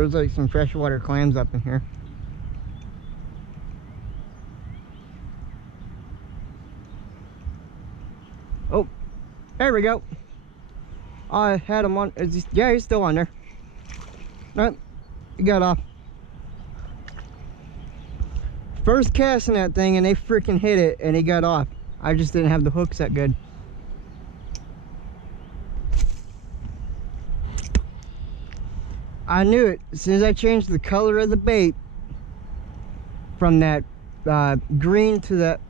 There's like some freshwater clams up in here. Oh, there we go. I had him on. Yeah, he's still on there. Nope, he got off. First casting that thing and they freaking hit it and he got off. I just didn't have the hook set good. I knew it as soon as I changed the color of the bait from that green to that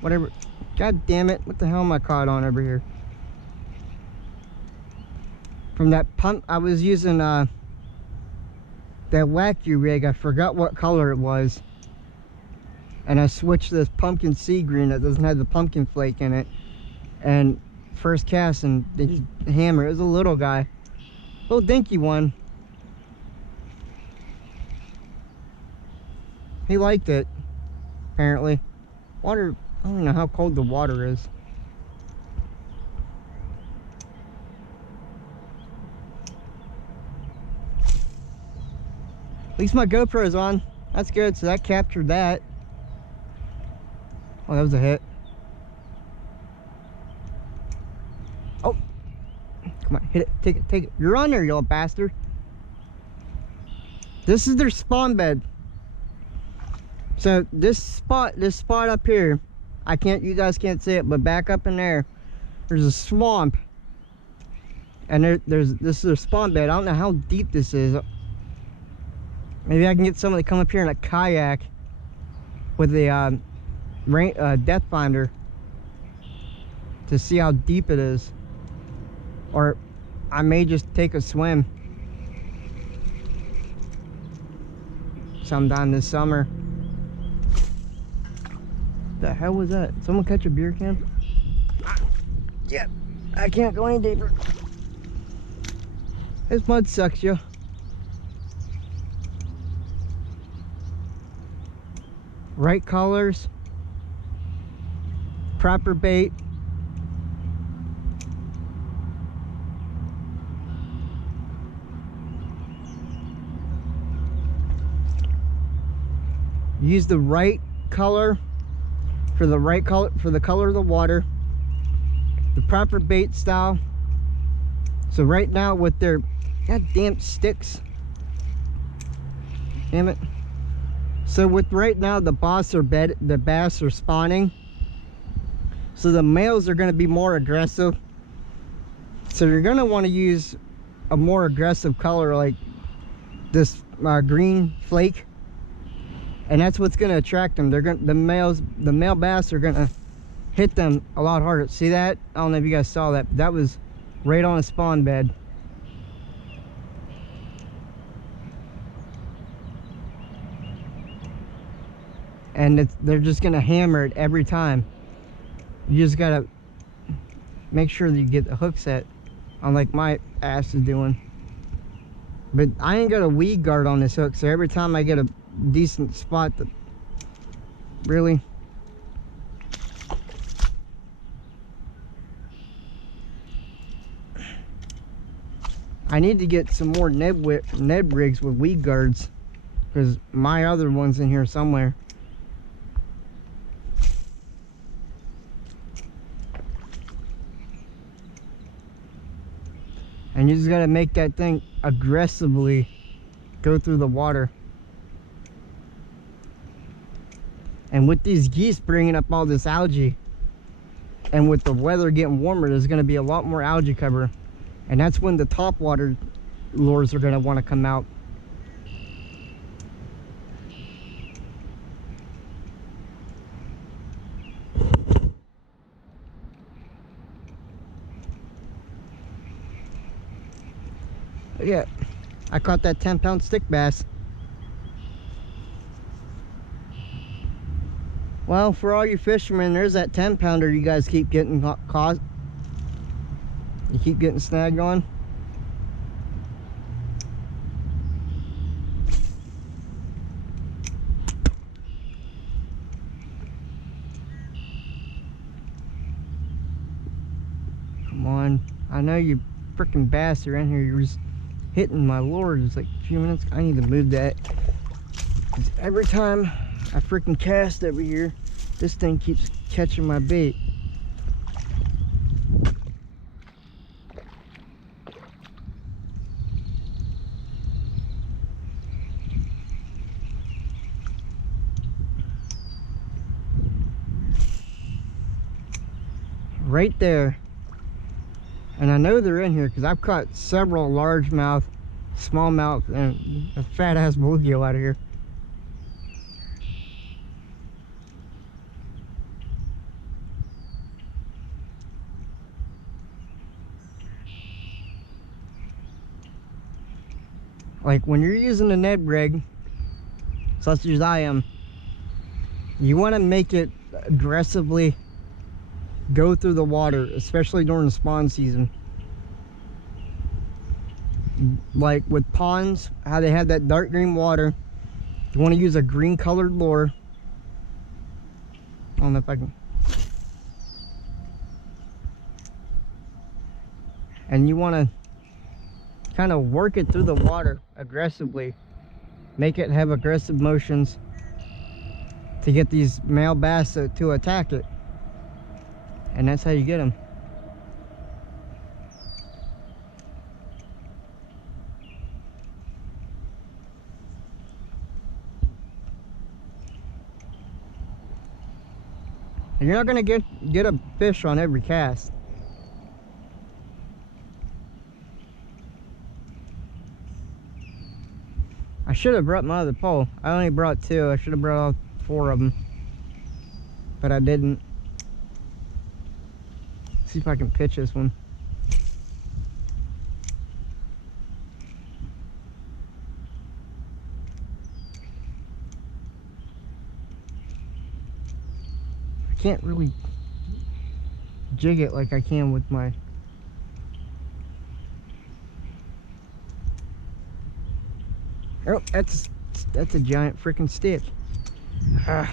whatever. God damn it, what the hell am I caught on over here? From that pump, I was using that wacky rig. I forgot what color it was, and I switched to this pumpkin sea green that doesn't have the pumpkin flake in it. And first cast and they just hammer. It was a little guy, little dinky one. He liked it, apparently. Water, I don't know how cold the water is. At least my GoPro's on. That's good, so that captured that. Oh, that was a hit. Oh, come on, hit it, take it, take it. You're on there, you little bastard. This is their spawn bed. So this spot up here, you guys can't see it, but back up in there, there's a swamp, and this is their spawn bed. I don't know how deep this is. Maybe I can get somebody to come up here in a kayak with a depth finder to see how deep it is, or I may just take a swim sometime this summer. The hell was that? Someone catch a beer can? Yeah, I can't go any deeper. This mud sucks you. Right colors, proper bait. Use the right color for the color of the water, the proper bait style. So right now with their goddamn sticks, damn it. So with right now the bass are spawning, so the males are going to be more aggressive. So you're going to want to use a more aggressive color like this green flake. And that's what's going to attract them. The male bass are going to hit them a lot harder. See that? I don't know if you guys saw that. That was right on a spawn bed. And they're just going to hammer it every time. You just got to make sure that you get the hook set, unlike my ass is doing. But I ain't got a weed guard on this hook, so every time I get a decent spot that really I need to get some more Ned rigs with weed guards, because my other one's in here somewhere. And you just got to make that thing aggressively go through the water. And with these geese bringing up all this algae, and with the weather getting warmer, there's going to be a lot more algae cover. And that's when the top water lures are going to want to come out. Yeah, I caught that 10-pound stick bass. Well, for all you fishermen, there's that 10-pounder you guys keep getting caught. You keep getting snagged on. Come on. I know you freaking bass are in here. You're just hitting my lure. It's like a few minutes. I need to move that. 'Cause every time I freaking cast over here, this thing keeps catching my bait. Right there. And I know they're in here because I've caught several largemouth, smallmouth, and a fat ass bluegill out of here. Like when you're using a Ned rig, such as I am, you want to make it aggressively go through the water, especially during the spawn season. Like with ponds, how they have that dark green water, you want to use a green colored lure. I don't know if I can. And you want to kind of work it through the water aggressively. Make it have aggressive motions to get these male bass to attack it. And that's how you get them. And you're not gonna get a fish on every cast. I should have brought my other pole. I only brought 2. I should have brought all 4 of them, but I didn't. See if I can pitch this one. I can't really jig it like I can with my... Oh, that's a giant freaking stick. Ah.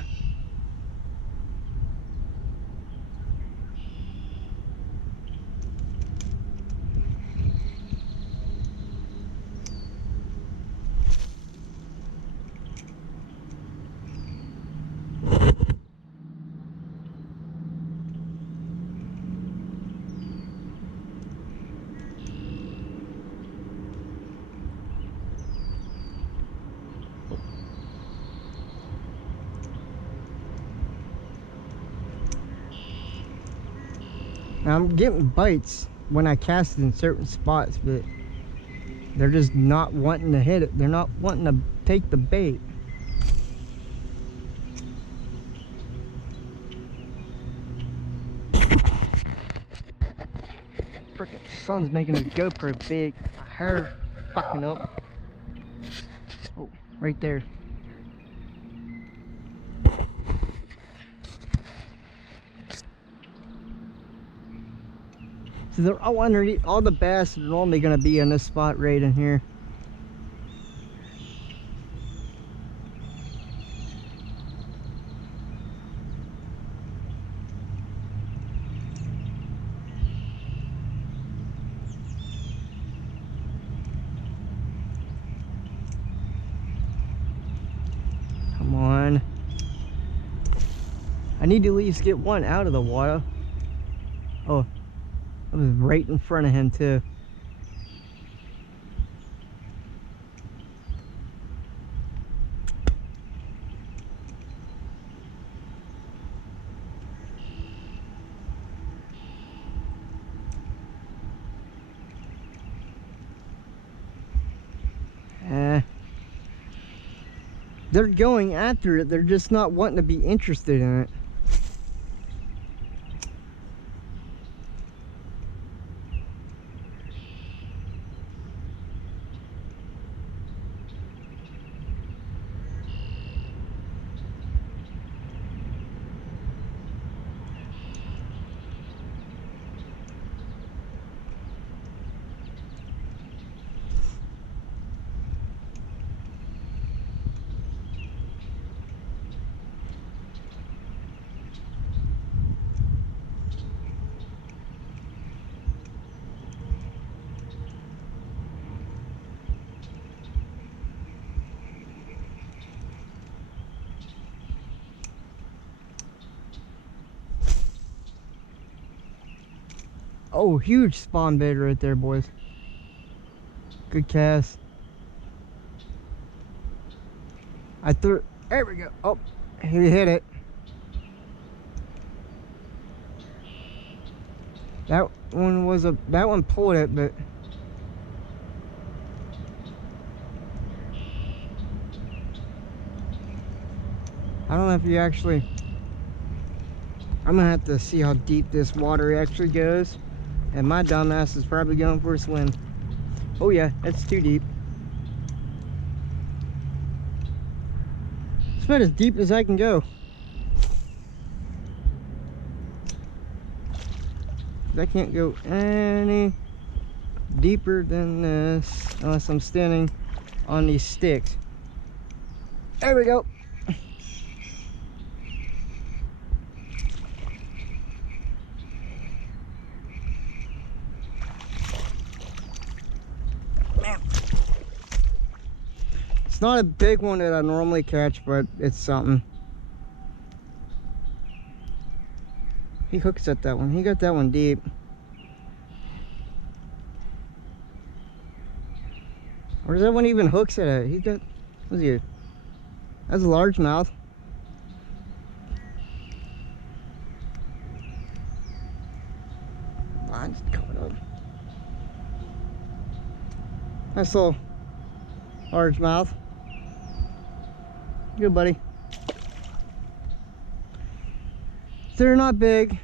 Now, I'm getting bites when I cast in certain spots, but they're just not wanting to hit it. They're not wanting to take the bait. Frickin' sun's making the GoPro big. My hair fucking up. Oh, right there. So they're all underneath. All the bass are normally gonna be in this spot right in here. Come on. I need to at least get one out of the water. Oh, I was right in front of him too. They're going after it, they're just not wanting to be interested in it. Oh, huge spawn bait right there, boys. Good cast. I threw, there we go. Oh, he hit it. That one pulled it, but I don't know if you actually, I'm gonna have to see how deep this water actually goes. And my dumbass is probably going for a swim. Oh yeah, that's too deep. It's about as deep as I can go. I can't go any deeper than this unless I'm standing on these sticks. There we go. Man. It's not a big one that I normally catch, but it's something. He hooks at that one. He got that one deep. Or does that one even hooks at it? He got, what's he? That's a largemouth. Line's coming up. Nice little largemouth. Good, buddy. They're not big.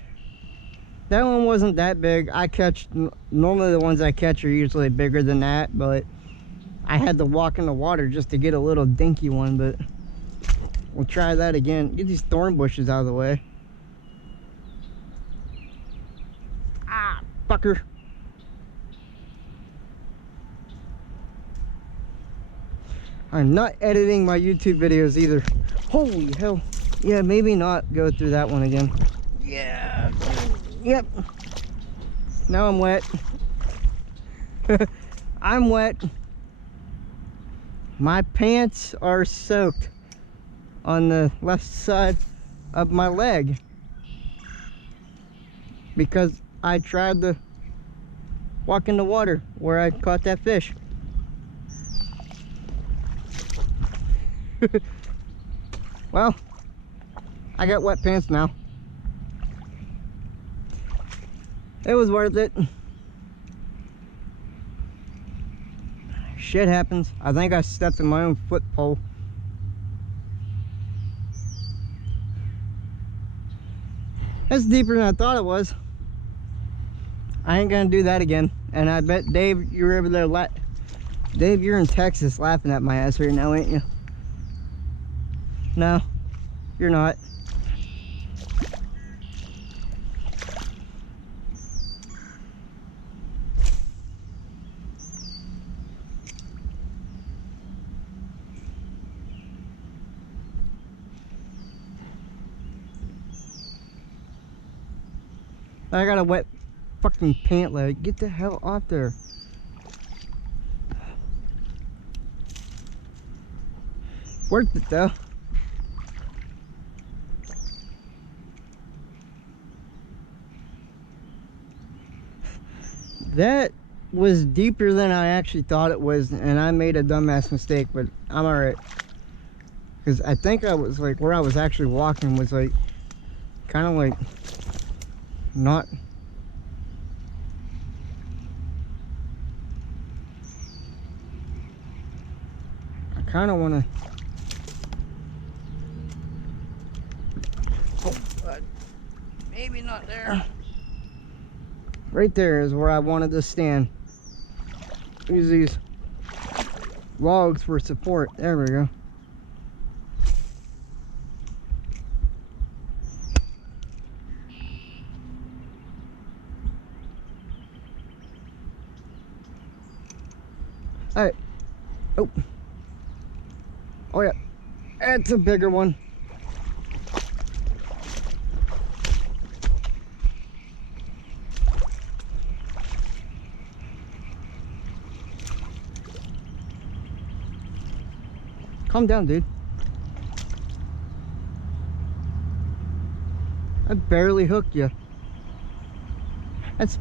That one wasn't that big. I catch, normally the ones I catch are usually bigger than that, but I had to walk in the water just to get a little dinky one, but we'll try that again. Get these thorn bushes out of the way. Ah, fucker. I'm not editing my YouTube videos either. Holy hell. Yeah, maybe not go through that one again. Yeah. Yep. Now I'm wet. I'm wet. My pants are soaked on the left side of my leg because I tried to walk in the water where I caught that fish. Well, I got wet pants now. It was worth it. Shit happens. I think I stepped in my own foot pole. That's deeper than I thought it was. I ain't gonna do that again. And I bet Dave, you're over there. Dave, you're in Texas laughing at my ass right now, ain't you? No, you're not. I got a wet fucking pant leg. Get the hell off there. Worth it though. That was deeper than I actually thought it was, and I made a dumbass mistake, but I'm alright. Because I think I was like, where I was actually walking was like, kind of like, not. I kind of want to. Oh, maybe not there. Right there is where I wanted to stand. Use these logs for support. There we go. All right. Oh. Oh yeah. That's a bigger one. Calm down, dude. I barely hooked you. That's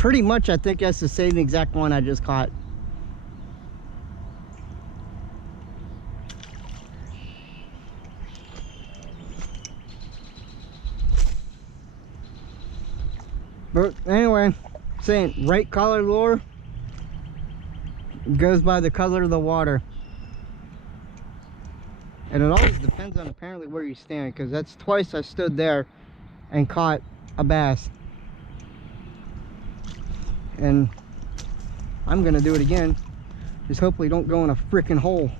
pretty much I think that's the same exact one I just caught. But anyway, saying right color lure goes by the color of the water. And it always depends on apparently where you stand, because that's twice I stood there and caught a bass. And I'm gonna do it again. Just hopefully don't go in a freaking hole.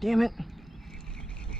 Damn it.